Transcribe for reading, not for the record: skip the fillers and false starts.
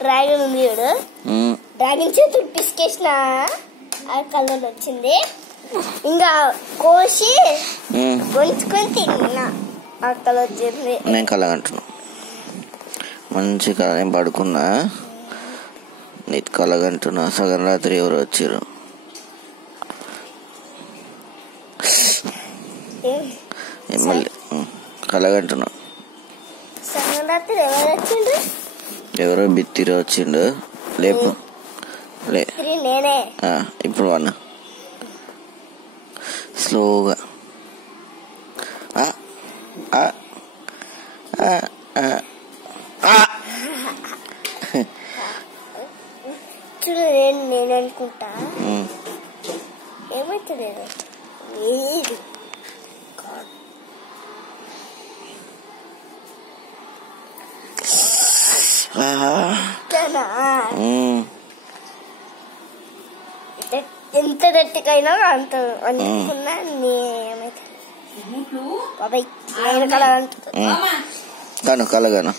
Dragon ఉంది చూడు, dragon చేతులు పిసికేసిన ఆ కలర్ వచ్చింది. ఇంకా కోసి గొంచుకొని తిన్నా ఆ కలర్ వచ్చింది. నేను కలగంటున్నా మంచి కళ. నేను పడుకున్నా, నీకు కలగంటున్నా. సగం రాత్రి ఎవరు వచ్చారు? మళ్ళీ కలగంటున్నా. సగం రాత్రి ఎవరు వచ్చిండు? ఎవరో బిత్తిరి వచ్చిండు. లేపు లే. నేనే. ఇప్పుడు అన్న స్లోగా చూడు, నేను అనుకుంటా ఏమవుతుంది ఎంత గట్టికైనా అంత అనుకున్నా ఏమైతుంది బాబాయ్. నేను కలగను కలగను